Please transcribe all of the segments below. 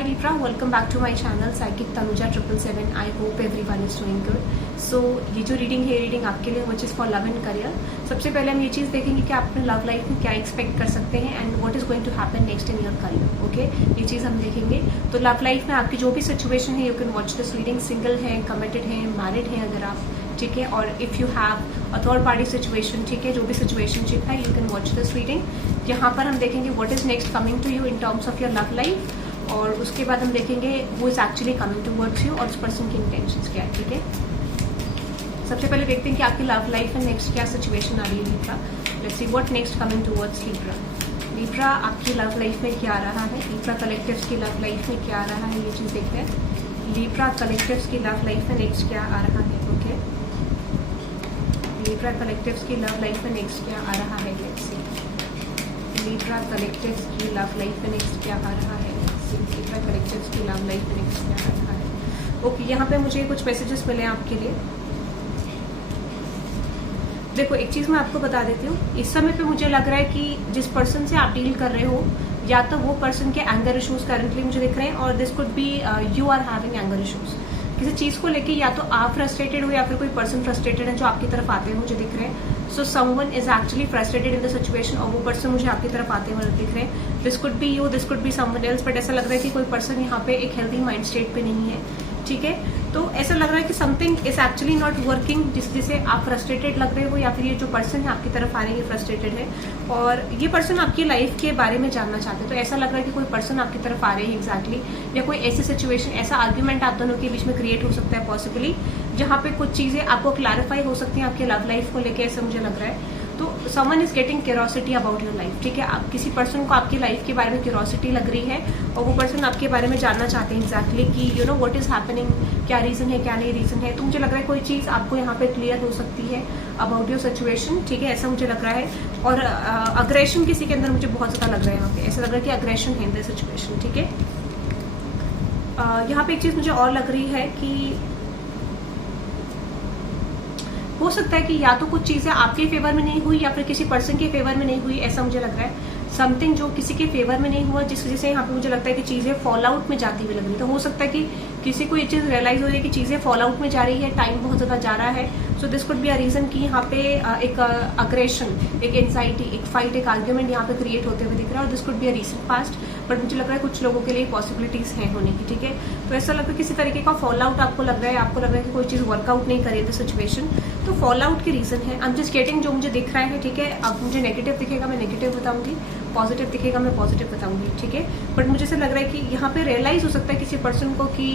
Hi Libra, welcome back to my channel Psychic Tanuja 777. I hope everyone is doing good. So ये जो reading है reading आपके लिए which is for love and career. सबसे पहले हम ये चीज़ देखेंगे कि आप अपने लव लाइफ में क्या एक्सपेक्ट कर सकते हैं and what is going to happen next in your career. Okay, ये चीज़ हम देखेंगे. तो लव लाइफ में आपकी जो भी सिचुएशन है you can watch this reading. Single है, कमिटेड है, मैरिड है अगर आप, ठीक है, और if you have a third party situation, ठीक है, जो भी सिचुएशनशिप है you can watch this reading. यहाँ पर हम देखेंगे what is next coming to you in terms of your love life, और उसके बाद हम देखेंगे वो is actually coming towards you और उस पर्सन की इंटेंशंस क्या है. ठीक है, सबसे पहले देखते हैं कि आपकी लव लाइफ में नेक्स्ट क्या सिचुएशन आ रही है Libra. Let's see what next coming towards Libra. Libra आपकी लव लाइफ में क्या आ रहा है, लिब्रा कलेक्टिव्स की लव लाइफ में क्या आ रहा है, ये चीज़ देखते हैं. लिब्रा कलेक्टिव्स की लव लाइफ में नेक्स्ट क्या आ रहा है. ओके, लिब्रा कलेक्टिव्स की लव लाइफ में नेक्स्ट क्या आ रहा है. लेट्स सी लिब्रा कलेक्टिव्स की लव लाइफ में नेक्स्ट क्या आ रहा है. लिब्रा कलेक्टिव्स की लव लाइफ में नेक्स्ट क्या आ रहा है. ओके, यहाँ पे मुझे कुछ मैसेजेस मिले आपके लिए. देखो, एक चीज मैं आपको बता देती हूँ. इस समय पे मुझे लग रहा है कि जिस पर्सन से आप डील कर रहे हो या तो वो पर्सन के एंगर इश्यूज करंटली मुझे दिख रहे हैं, और this could be you are having anger issues किसी चीज को लेके. या तो आप फ्रस्ट्रेटेड हो या फिर कोई पर्सन फ्रस्ट्रेटेड है जो आपकी तरफ आते हैं मुझे दिख रहे हैं. So someone is actually frustrated in the situation और वो पर्सन मुझे आपकी तरफ आते हुए दिख रहे हैं. This could be you, this could be someone else, but ऐसा लग रहा है कि कोई पर्सन यहाँ पे एक हेल्दी माइंड स्टेट पे नहीं है. ठीक है, तो ऐसा लग रहा है कि something is actually not working, जिससे आप फ्रस्ट्रेटेड लग रहे हो, या फिर ये जो पर्सन है आपकी तरफ आ रहे हैं फ्रस्ट्रेटेड है और ये पर्सन आपकी लाइफ के बारे में जानना चाहते हैं. तो ऐसा लग रहा है कि कोई पर्सन आपकी तरफ आ रहे हैं एग्जैक्टली, या कोई ऐसी सिचुएशन, ऐसा आर्ग्यूमेंट आप दोनों के बीच में क्रिएट हो सकता है पॉसिबली, जहाँ पे कुछ चीजें आपको क्लैरिफाई हो सकती हैं आपके लव लाइफ को लेकर, ऐसा मुझे लग रहा है. तो someone is getting curiosity about your life. ठीक है, आप किसी पर्सन को आपकी लाइफ के बारे में क्यूरोसिटी लग रही है और वो पर्सन आपके बारे में जानना चाहते हैं एग्जैक्टली कि you know what is happening, क्या रीजन है क्या नहीं रीजन है. तो मुझे लग रहा है कोई चीज आपको यहाँ पे क्लियर हो सकती है अबाउट योर सिचुएशन. ठीक है, ऐसा मुझे लग रहा है. और अग्रेशन किसी के अंदर मुझे बहुत ज्यादा लग रहा है यहाँ पे. ऐसा लग रहा है कि अग्रेशन है इन द सिचुएशन. ठीक है, यहाँ पे एक चीज मुझे और लग रही है कि हो सकता है कि या तो कुछ चीजें आपके फेवर में नहीं हुई या फिर किसी पर्सन के फेवर में नहीं हुई. ऐसा मुझे लग रहा है समथिंग जो किसी के फेवर में नहीं हुआ, जिस वजह से यहाँ पे मुझे लगता है कि चीजें फॉल आउट में जाती हुई लग रही है. तो हो सकता है कि किसी को ये चीज रियलाइज हो रही है कि चीजें फॉल आउट में जा रही है, टाइम बहुत ज्यादा जा रहा है. So this could be a reason कि यहाँ पे एक अग्रेशन, एक एंजाइटी, एक फाइट, एक आर्ग्यूमेंट यहाँ पे क्रिएट होते हुए दिख रहा है. और this could be a recent past, but मुझे लग रहा है कुछ लोगों के लिए पॉसिबिलिटीज हैं होने की. ठीक है, तो ऐसा लग रहा है किसी तरीके का फॉल आउट आपको लग रहा है, आपको लग रहा है कि कोई चीज वर्कआउट नहीं करे द सिचुएशन. तो फॉल आउट की रीजन है. आई एम जस्ट गेटिंग जो मुझे दिख रहा है. ठीक है, अब मुझे नेगेटिव दिखेगा मैं नेगेटिव बताऊंगी, पॉजिटिव दिखेगा मैं पॉजिटिव बताऊंगी. ठीक है, बट मुझे ऐसा लग रहा है कि यहाँ पे रियलाइज हो सकता है किसी पर्सन को कि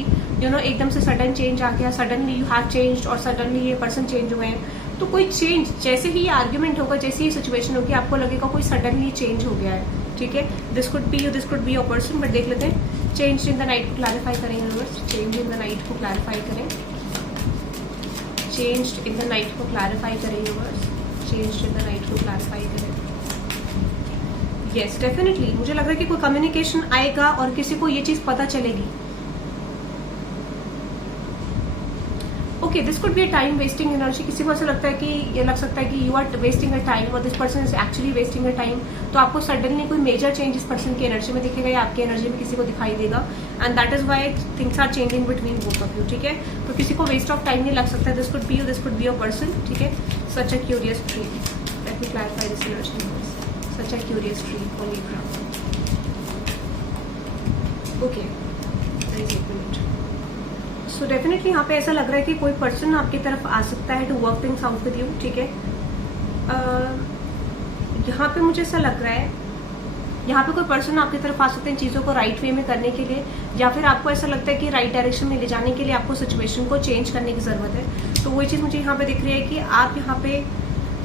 यू नो एकदम से सडन चेंज आ गया, सडनली यू हैव चेंज और सडनली ये पर्सन चेंज हुए हैं. तो कोई चेंज, जैसे ही ये आर्ग्यूमेंट होगा, जैसे ही सिचुएशन होगी, आपको लगेगा कोई सडनली चेंज हो गया है. ठीक है, this could be you, this could be your person. But देख लेते हैं. चेंज इन द नाइट को क्लैरिफाई करें universe. Change in the night को क्लैरिफाई करें. चेंज इन द नाइट को क्लैरिफाई करें universe. Change in the night को क्लैरिफाई करें. यस, डेफिनेटली मुझे लग रहा है कि कोई कम्युनिकेशन आएगा और किसी को ये चीज पता चलेगी. Okay, this could be a time wasting energy. किसी को ऐसा लगता है कि ये लग सकता है कि you are wasting a time और this person is actually wasting a time. तो आपको सडनली कोई मेजर चेंज इस पर्सन की एनर्जी में दिखेगा या आपकी एनर्जी में किसी को दिखाई देगा, and that is why things are changing between both of you. ठीक है, तो किसी को वेस्ट ऑफ टाइम नहीं लग सकता. This could be you, this could be your person. ठीक है, such a curious tree. Let me clarify this energy. Such a curious tree for Libra. Okay, एक मिनट. So definitely यहाँ पे ऐसा लग रहा है कि कोई पर्सन आपकी तरफ आ सकता है to work things out with you. ठीक है, यहाँ पे मुझे ऐसा लग रहा है यहाँ पे कोई पर्सन आपकी तरफ आ सकते हैं चीजों को राइट वे में करने के लिए, या फिर आपको ऐसा लगता है कि राइट डायरेक्शन में ले जाने के लिए आपको सिचुएशन को चेंज करने की जरूरत है. तो वही चीज मुझे यहाँ पे दिख रही है कि आप यहाँ पे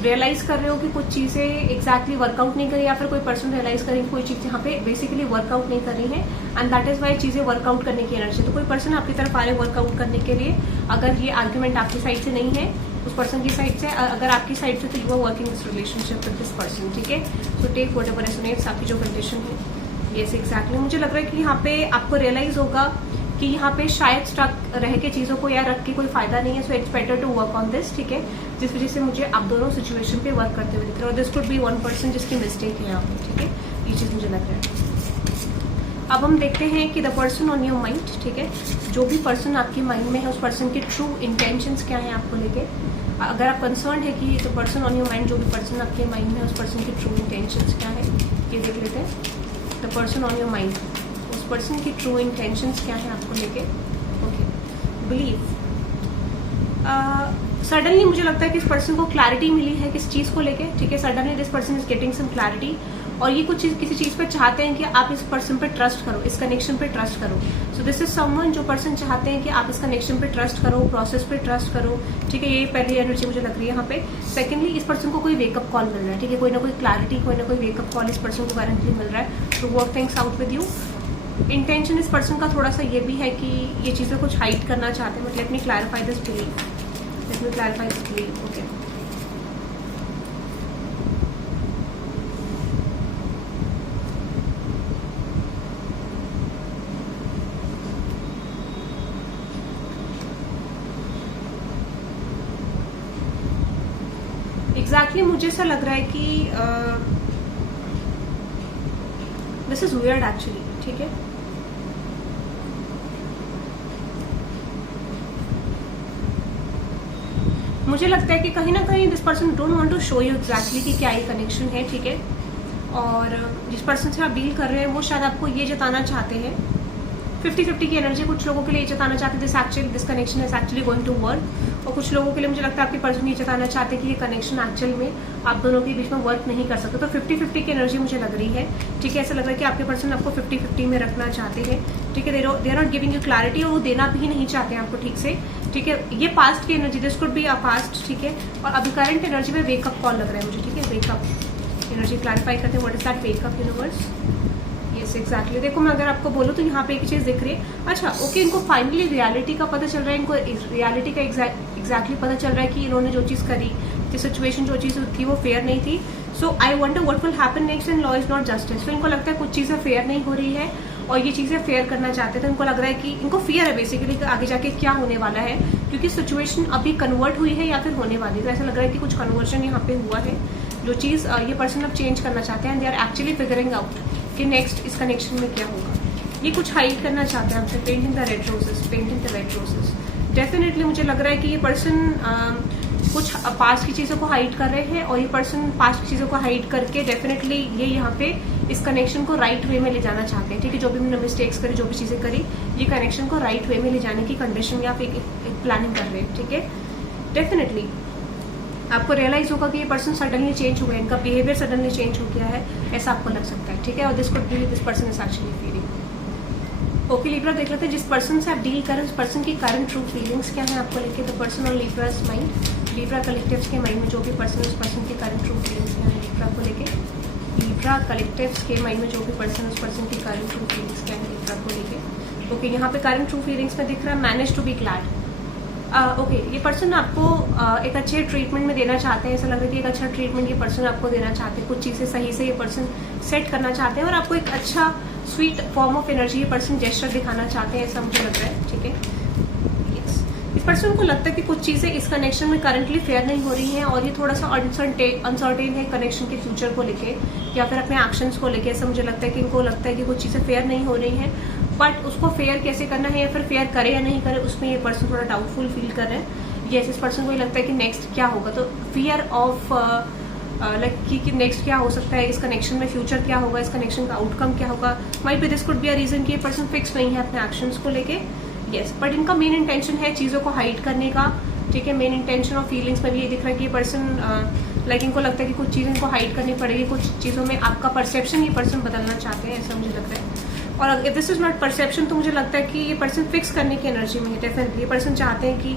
रियलाइज कर रहे हो कि कुछ चीजें एग्जैक्टली वर्कआउट नहीं करी, या फिर कोई पर्सन रियलाइज करें कि कोई चीज यहाँ पे बेसिकली वर्कआउट नहीं कर रही है, एंड दैट इज वाई चीजें वर्कआउट करने की एनर्जी. तो कोई पर्सन आपकी तरफ आ रहे वर्कआउट करने के लिए. अगर ये आर्ग्यूमेंट आपकी साइड से नहीं है, उस पर्सन की साइड से, अगर आपकी साइड से, तो you are working this relationship with this person. ठीक है, सो टेक व्हाटएवर रेजोनेट्स. आपकी जो कंडीशन है, यस एग्जैक्टली मुझे लग रहा है कि यहाँ पे आपको रियलाइज होगा कि यहाँ पे शायद स्टक रह के चीजों को या रख के कोई फायदा नहीं है. So it's better to work on this. ठीक है, जिस वजह से मुझे आप दोनों सिचुएशन पे वर्क करते हुए दिख रहे हो. This could B one person जिसकी मिस्टेक है यहाँ पे. ठीक है, ये चीज मुझे लग रहा है. अब हम देखते हैं कि the person on your mind, ठीक है, जो भी पर्सन आपके माइंड में है उस पर्सन के ट्रू इंटेंशंस क्या है आपको लेके। अगर आप कंसर्न है कि the person on your mind, जो भी पर्सन आपके माइंड में है उस पर्सन के ट्रू इंटेंशंस क्या है, ये देख लेते हैं। The person on your mind, उस पर्सन की ट्रू इंटेंशंस क्या है आपको लेके। ओके, बिलीव, सडनली मुझे लगता है कि इस पर्सन को क्लैरिटी मिली है किस चीज़ को लेके, ठीक है। Suddenly this person is getting some clarity, और ये कुछ चीज किसी चीज पे चाहते हैं कि आप इस पर्सन पे ट्रस्ट करो, इस कनेक्शन पे ट्रस्ट करो। सो दिस इज समवन, जो पर्सन चाहते हैं कि आप इस कनेक्शन पे ट्रस्ट करो, प्रोसेस पे ट्रस्ट करो, ठीक है। ये पहली एनर्जी मुझे लग रही है यहाँ पे। सेकेंडली, इस पर्सन को कोई वेकअप कॉल मिल रहा है, ठीक है, कोई ना कोई क्लैरिटी, कोई ना कोई वेकअप कॉल इस पर्सन को करंटली मिल रहा है to work things out with you. Intention इस पर्सन का थोड़ा सा ये भी है कि ये चीज़ें कुछ हाइड करना चाहते हैं, but let me clarify this believe, late me clarify this believe. Okay, exactly मुझे ऐसा लग रहा है कि दिस इज वियर्ड एक्चुअली, ठीक है। मुझे लगता है कि कहीं ना कहीं this person don't want to show you exactly कि क्या ये कनेक्शन है, ठीक है। और जिस पर्सन से आप डील कर रहे हैं वो शायद आपको ये जताना चाहते हैं, 50-50 की एनर्जी कुछ लोगों के लिए जताना चाहते हैं this connection is actually going to work, और कुछ लोगों के लिए मुझे लगता है आपके पर्सन ये जताना चाहते हैं कि ये कनेक्शन एक्चुअल में आप दोनों के बीच में वर्क नहीं कर सकते। तो 50-50 की एनर्जी मुझे लग रही है, ठीक है। ऐसा लग रहा है कि आपके पर्सन आपको 50-50 में रखना चाहते हैं, ठीक है। They are not giving you clarity, और वो देना भी नहीं चाहते हैं आपको ठीक से, ठीक है। ये पास्ट की energy, this could be a past, ठीक है। और अभी करंट एनर्जी में वेकअप कॉल लग रहा है मुझे, ठीक है। वेकअप एनर्जी क्लैरिफाई करते हैं, what is that wake up universe. Yes, exactly. देखो, मैं अगर आपको बोलूँ तो यहाँ पे एक चीज दिख रही है। अच्छा, ओके, इनको फाइनली रियलिटी का पता चल रहा है, इनको रियलिटी का एग्जैक्टली पता चल रहा है कि इन्होंने जो चीज करी, जो सिचुएशन जो चीज थी वो फेयर नहीं थी। So I wonder what will happen next, and law is not justice. तो इनको लगता है कुछ चीजें फेयर नहीं हो रही है और ये चीजें फेयर करना चाहते हैं। तो इनको लग रहा है कि इनको फियर है बेसिकली आगे जाके क्या होने वाला है, क्योंकि सिचुएशन अभी कन्वर्ट हुई है या फिर होने वाली है। तो ऐसा लग रहा है कि कुछ कन्वर्जन यहाँ पे हुआ है, जो चीज ये पर्सन अब चेंज करना चाहते हैं, and they are actually figuring out कि नेक्स्ट इस कनेक्शन में क्या होगा। ये कुछ हाइड करना चाहते हैं आपसे, painting the red roses, painting the red roses. Definitely मुझे लग रहा है कि ये पर्सन कुछ पास्ट की चीज़ों को हाइड कर रहे हैं, और ये पर्सन पास्ट की चीज़ों को हाइड करके डेफिनेटली ये यहाँ पे इस कनेक्शन को राइट वे में ले जाना चाहते हैं, ठीक है। जो भी मैंने मिस्टेक्स करी, जो भी चीज़ें करी, ये कनेक्शन को राइट वे में ले जाने की कंडीशन या फिर एक प्लानिंग कर रहे हैं, ठीक है। डेफिनेटली आपको रियलाइज होगा कि ये पर्सन सडनली चेंज हो गया, इनका बिहेवियर सडनली चेंज हो गया है, ऐसा आपको लग सकता है, ठीक है। और this could B this person is actually feeling. Okay, Libra देख लेते हैं जिस पर्सन से आप डील करें उस पर्सन की करंट ट्रू फीलिंग्स क्या है आपको लेके। द पर्सन और लिब्रा's माइंड, लिब्रा कलेक्टिव्स के माइंड में जो भी पर्सन उस पर्सन की करंट ट्रू फीलिंग्स क्या है लिब्रा को लेके। लिब्रा कलेक्टिव्स के माइंड में जो भी पर्सन उस पर्सन की करंट ट्रू फीलिंग्स क्या है लिब्रा को लेके। ओके, यहाँ पे करंट ट्रू फीलिंग्स में दिख रहा है manage to be glad. Okay, ये पर्सन आपको एक अच्छे ट्रीटमेंट में देना चाहते हैं। ऐसा लग रहा है कि एक अच्छा ट्रीटमेंट ये पर्सन आपको देना चाहते हैं, कुछ चीज़ें सही से ये पर्सन सेट करना चाहते हैं, और आपको एक अच्छा स्वीट फॉर्म ऑफ एनर्जी ये पर्सन जेस्चर दिखाना चाहते हैं, ऐसा मुझे लग रहा है, ठीक है। इस पर्सन को लगता है कि कुछ चीज़ें इस कनेक्शन में करंटली फेयर नहीं हो रही हैं, और ये थोड़ा सा अनसर्टेन है कनेक्शन के फ्यूचर को लेके या फिर अपने एक्शंस को लेके। ऐसा मुझे लगता है कि इनको लगता है कि कुछ चीज़ें फेयर नहीं हो रही हैं, बट उसको फेयर कैसे करना है या फिर फेयर करे या नहीं करे, उसमें ये पर्सन थोड़ा डाउटफुल फील कर रहे हैं। यस, इस पर्सन को ये लगता है कि नेक्स्ट क्या होगा, तो फियर ऑफ लाइक कि नेक्स्ट क्या हो सकता है इस कनेक्शन में, फ्यूचर क्या होगा, इस कनेक्शन का आउटकम क्या होगा। Might be this could be a reason कि ये पर्सन फिक्स नहीं है अपने एक्शंस को लेके। यस, बट इनका मेन इंटेंशन है चीज़ों को हाइड करने का, ठीक है। मेन इंटेंशन और फीलिंग्स में भी ये दिख रहा है कि ये पर्सन लाइक इनको लगता है कि कुछ चीज़ें इनको हाइड करनी पड़ेगी, कुछ चीज़ों में आपका परसेप्शन ये पर्सन बदलना चाहते हैं, ऐसा मुझे लगता है। और अगर दिस इज नॉट परसेप्शन, तो मुझे लगता है कि ये पर्सन फिक्स करने की एनर्जी में है। डेफिनेटली ये पर्सन चाहते हैं कि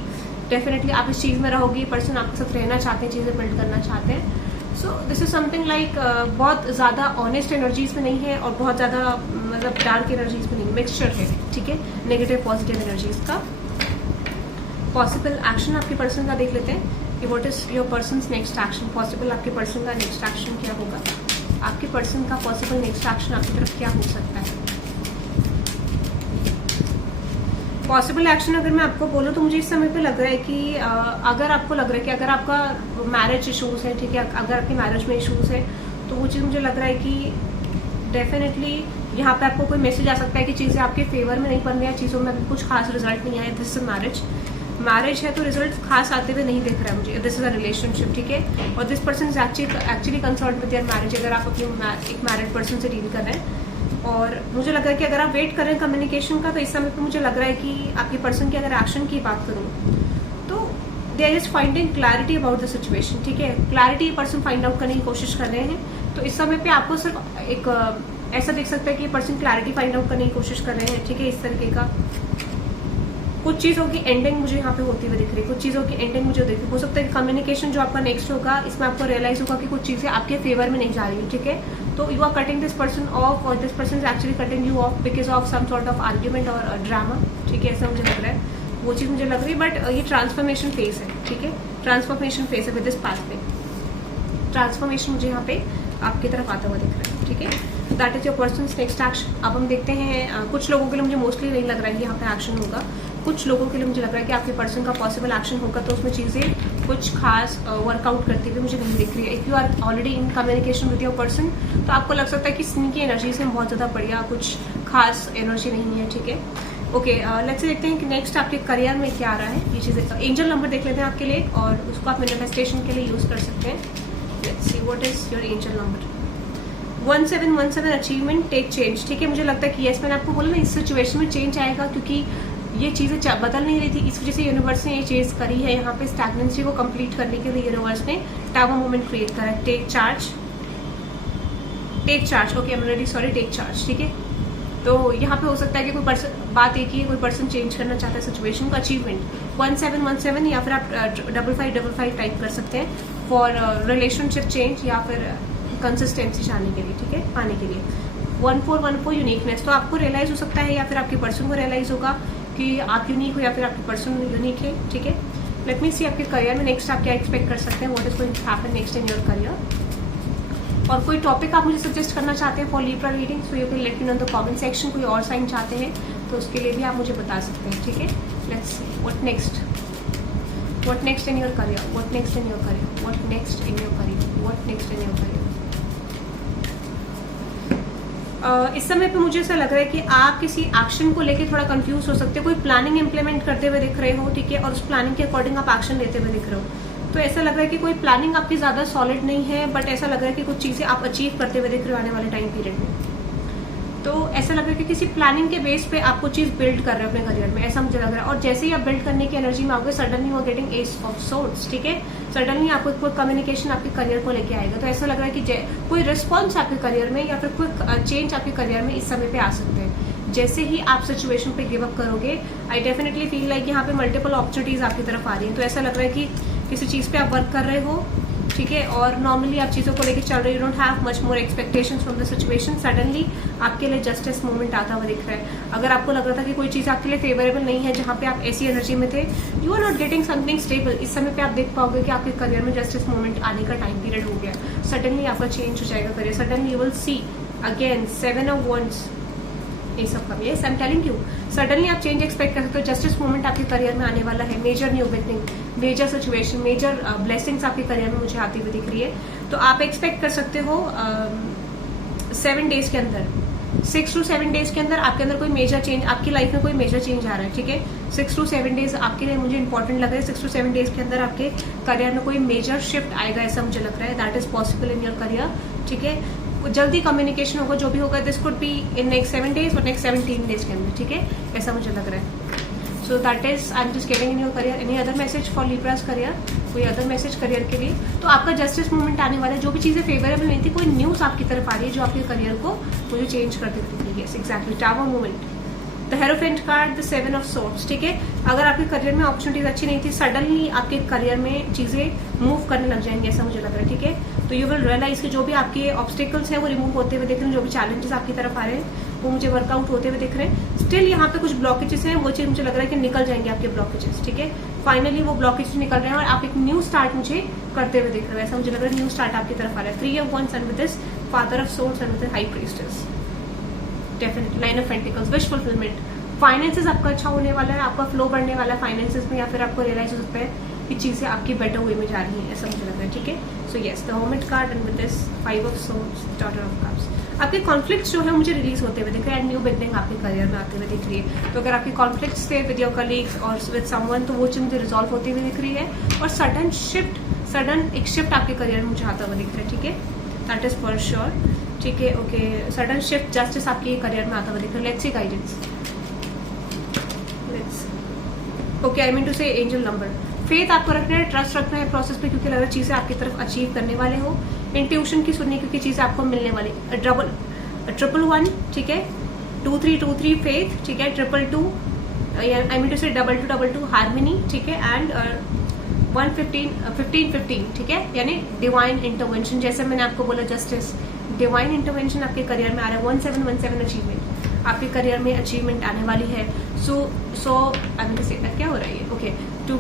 डेफिनेटली आप इस चीज़ में रहोगे, ये पर्सन आपके साथ रहना चाहते हैं, चीज़ें बिल्ड करना चाहते हैं। So this is something like बहुत ज़्यादा ऑनेस्ट एनर्जीज में नहीं है और बहुत ज़्यादा मतलब डार्क एनर्जीज में नहीं, मिक्सचर है, ठीक है, नेगेटिव पॉजिटिव एनर्जीज का। पॉसिबल एक्शन आपके पर्सन का देख लेते हैं कि what is your persons next action. Possible आपके पर्सन का नेक्स्ट एक्शन क्या होगा, आपके पर्सन का पॉसिबल नेक्स्ट एक्शन आपकी तरफ क्या हो सकता है। पॉसिबल एक्शन अगर मैं आपको बोलूँ तो मुझे इस समय पे लग रहा है कि अगर आपको लग रहा है कि अगर आपका मैरिज इशूज़ है, ठीक है, अगर आपकी मैरिज में इशूज़ है, तो वो चीज़ मुझे लग रहा है कि डेफिनेटली यहाँ पे आपको कोई मैसेज आ सकता है कि चीजें आपके फेवर में नहीं बन रही है, चीजों में अभी कुछ खास रिजल्ट नहीं आया। दिस इज मैरिज है तो रिजल्ट खास आते हुए नहीं दिख रहा है मुझे। दिस इज अ रिलेशनशिप, ठीक है, और this person is actually concern with your marriage. अगर आप अपनी एक मैरिड पर्सन से डील कर रहे हैं, और मुझे लग रहा है कि अगर आप वेट कर रहे हैं कम्युनिकेशन का, तो इस समय पे मुझे लग रहा है कि आपके पर्सन की अगर एक्शन की बात करूँ तो they are just finding clarity about the situation, ठीक है, क्लैरिटी पर्सन फाइंड आउट करने की कोशिश कर रहे हैं। तो इस समय पे आपको सिर्फ एक ऐसा देख सकता है कि पर्सन क्लैरिटी फाइंड आउट करने की कोशिश कर रहे हैं, ठीक है, इस तरीके का। कुछ चीजों की एंडिंग मुझे यहाँ पे होती हुई दिख रही है, कुछ चीजों की एंडिंग मुझे दिख रही है। हो सकता है कि कम्युनिकेशन जो आपका नेक्स्ट होगा, इसमें आपको रियलाइज होगा कि कुछ चीजें आपके फेवर में नहीं जा रही है, ठीक है। तो you are cutting this person off, और this person is actually cutting you off because of some sort of argument और ड्रामा, ठीक है, ऐसा मुझे लग रहा है। वो चीज मुझे लग रही है, बट ये ट्रांसफॉर्मेशन फेज है, ठीक है, ट्रांसफॉर्मेशन फेज है विद दिस पाथ पे। ट्रांसफॉर्मेशन मुझे यहाँ पे आपकी तरफ आता हुआ दिख रहा है, ठीक है। That is your person next action. अब हम देखते हैं, कुछ लोगों के लिए मुझे मोस्टली नहीं लग रहा है कि यहाँ पे एक्शन होगा, कुछ लोगों के लिए मुझे लग रहा है कि आपके पर्सन का पॉसिबल एक्शन होगा, तो उसमें चीजें कुछ खास वर्कआउट करते हुए मुझे नहीं दिख रही है। If you are already in communication with your person, तो आपको लग सकता है कि स्नीकी एनर्जी से बहुत ज्यादा बढ़िया कुछ खास एनर्जी नहीं है, ठीक है। ओके, लेट्स से देखते हैं कि नेक्स्ट आपके करियर में क्या आ रहा है। ये चीजें एंजल नंबर देख लेते हैं आपके लिए, और उसको आप मैनिफेस्टेशन के लिए यूज कर सकते हैं। Let's see what is your angel number. 1717 achievement, take change, ठीक है। मुझे लगता है कि यस, मैंने आपको बोला ना, इस सिचुएशन में चेंज आएगा, क्योंकि ये चीजें बदल नहीं रही थी, इस वजह से यूनिवर्स ने ये चीज करी है। यहाँ पे स्टैग्नेंसी को कंप्लीट करने के लिए यूनिवर्स ने टावर मूवमेंट क्रिएट करा है। Take charge, take charge, okay, I am really sorry, take charge, ठीक है। तो यहाँ पे हो सकता है कि कोई पर्सन, बात एक ही है, कोई पर्सन चेंज करना चाहता है सिचुएशन को। अचीवमेंट 1717, या फिर आप 5555 टाइप कर सकते हैं फॉर रिलेशनशिप चेंज, या फिर कंसिस्टेंसी चाहने के लिए, ठीक है, पाने के लिए। 1414 यूनिकनेस, तो आपको रियलाइज हो सकता है, या फिर आपके पर्सन को रियलाइज होगा कि आप यूनिक हो, या फिर आपके पर्सन यूनिक है, ठीक है। लेट मी सी आपके करियर में नेक्स्ट आप क्या एक्सपेक्ट कर सकते हैं, what is going to happen next in your career. और कोई टॉपिक आप मुझे सजेस्ट करना चाहते हैं for Libra reading, so you can let me know in the comment section. कोई और साइन चाहते हैं तो उसके लिए भी आप मुझे बता सकते हैं, ठीक है। Let's see what next, what next in your career, what next in your career, what next in your career, what next in your career. इस समय पे मुझे ऐसा लग रहा है कि आप किसी एक्शन को लेके थोड़ा कंफ्यूज हो सकते हो, कोई प्लानिंग इंप्लीमेंट करते हुए दिख रहे हो, ठीक है, और उस प्लानिंग के अकॉर्डिंग आप एक्शन लेते हुए दिख रहे हो। तो ऐसा लग रहा है कि कोई प्लानिंग आपकी ज्यादा सॉलिड नहीं है, बट ऐसा लग रहा है कि कुछ चीजें आप अचीव करते हुए दिख रहे हो आने वाले टाइम पीरियड में। तो ऐसा लग रहा है कि किसी प्लानिंग के बेस पे आप कुछ चीज बिल्ड कर रहे हो अपने करियर में, ऐसा मुझे लग रहा है। और जैसे ही आप बिल्ड करने की एनर्जी में आओगे, suddenly you are getting ace of swords, ठीक है, सडनली आपको कोई कम्युनिकेशन आपके करियर को लेके आएगा। तो ऐसा लग रहा है कि कोई रिस्पॉन्स आपके करियर में, या फिर कोई चेंज आपके करियर में इस समय पे आ सकते हैं। जैसे ही आप सिचुएशन पे गिव अप करोगे, आई डेफिनेटली फील लाइक यहाँ पे मल्टीपल अपॉर्चुनिटीज आपकी तरफ आ रही है। तो ऐसा लग रहा है कि किसी चीज पे आप वर्क कर रहे हो, ठीक है, और नॉर्मली आप चीजों को लेकर चल रहे हो, you don't have much more expectations from the situation. Suddenly आपके लिए जस्टिस मूवमेंट आता हुआ दिख रहा है। अगर आपको लग रहा था कि कोई चीज आपके लिए फेवरेबल नहीं है, जहां पे आप ऐसी एनर्जी में थे, you are not getting something stable, इस समय पे आप देख पाओगे कि आपके करियर में जस्टिस मूवमेंट आने का टाइम पीरियड हो गया। सडनली आपका चेंज हो जाएगा career, suddenly you will see again 7 of Wands, ये सब का। Yes, I am telling you, suddenly आप चेंज एक्सपेक्ट कर सकते हो। जस्टिस मूवमेंट आपके करियर में आने वाला है, major new beginning, major situation, major blessings आपके करियर में मुझे आती हुई दिख रही है। तो आप एक्सपेक्ट कर सकते हो 7 डेज के अंदर, 6 to 7 डेज के अंदर आपके अंदर कोई मेजर चेंज, आपकी लाइफ में कोई मेजर चेंज आ रहा है, ठीक है। 6 to 7 डेज आपके लिए मुझे इंपॉर्टेंट लग रहा है। 6 to 7 डेज के अंदर आपके करियर में कोई मेजर शिफ्ट आएगा, ऐसा मुझे लग रहा है। That is possible in your career, ठीक है। जल्दी कम्युनिकेशन होगा, जो भी होगा, this could be in next 7 days और नेक्स्ट 17 डेज के अंदर, ठीक है, ऐसा मुझे लग रहा है। So that is I am just giving in your career. Any other message for Libras career, कोई अदर मैसेज करियर के लिए? तो आपका जस्टिस मूवमेंट आने वाला है। जो भी चीजें फेवरेबल नहीं थी, कोई न्यूज आपकी तरफ आ रही है जो आपके करियर को मुझे चेंज कर देती है। Yes, exactly, tower movement, the hierophant card, the 7 of Swords, ठीक है। अगर आपके करियर में अपॉर्चुनिटीज अच्छी नहीं थी, सडनली आपके करियर में चीजें मूव करने लग जाएंगी, ऐसा मुझे लग रहा है, ठीक है। तो यू विल रियलाइज कि जो भी आपके ऑब्स्टिकल्स हैं वो रिमूव होते हुए दिख रहे हैं, जो भी चैलेंजेस आपकी तरफ आ रहे हैं वो मुझे वर्कआउट होते हुए दिख रहे हैं। स्टिल यहाँ पे कुछ ब्लॉकेजेस हैं, वो चीज मुझे लग रहा है कि निकल जाएंगे आपके ब्लॉकेजेस, ठीक है। फाइनली वो ब्लॉकेज निकल रहे हैं और आप एक न्यू स्टार्ट मुझे करते हुए दिख रहे हो, ऐसा मुझे लग रहा है। न्यू स्टार्ट आपकी तरफ आ रहा है। 3 of Wands and with this Father of Swords and with high priestess, definitely 9 of Pentacles, wish fulfilment. Finances आपका अच्छा होने वाला है, आपका फ्लो बढ़ने वाला है फाइनेंसेस में, या फिर आपको रियलाइज हो सकता है कि चीजें आपकी बेटर वे में जा रही हैं, ऐसा मुझे लग रहा है, ठीक है। So yes, the Hermit card and with this 5 of Swords, Daughter of Cups। आपके कॉन्फ्लिक्ट्स जो है मुझे रिलीज होते हुए दिख रहे हैं, न्यू बिगनिंग आपके करियर में आते हुए दिख रही है। तो अगर आपके कॉन्फ्लिक्ट्स थे विद योर कलीग्स और विद समवन, तो वो चीज मुझे रिजॉल्व होती हुई दिख रही है। और सडन एक शिफ्ट आपके करियर में मुझे आता हुआ दिख रहा है, ठीक है, दैट इज फॉर श्योर, ठीक है, ओके। सडन शिफ्ट जस्टिस आपके करियर में आता हुआ दिख रहा है। Let's see guidance, okay, I mean to say angel number. Faith आपको रखना है, ट्रस्ट रखना है प्रोसेस पे, क्योंकि लग रहा है चीजें आपकी तरफ अचीव करने वाले हो। इंट्यूशन की सुननी, क्योंकि चीजें आपको मिलने वाली। 111, ठीक है, 2323 फेथ, ठीक है, 222 आई मीन टू से 2222 हार्मनी, ठीक है, एंड 1515, ठीक है, यानी डिवाइन इंटरवेंशन। जैसे मैंने आपको बोला जस्टिस, डिवाइन इंटरवेंशन आपके करियर में आ रहा है। 1717 अचीवमेंट आपके करियर में अचीवमेंट आने वाली है। सो आई मीन टू से क्या हो रहा है, okay, to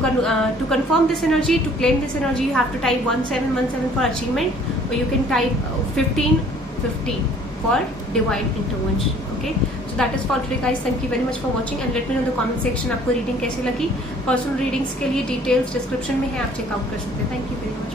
confirm this energy, to claim this energy, you have to type 1717 for achievement, or you can type 1515 for divine intervention. Okay, so that is for today guys. Thank you very much for watching and let me know in the comment section आपको reading कैसी लगी। Personal readings के लिए details description में है, आप checkout कर सकते हैं। Thank you very much.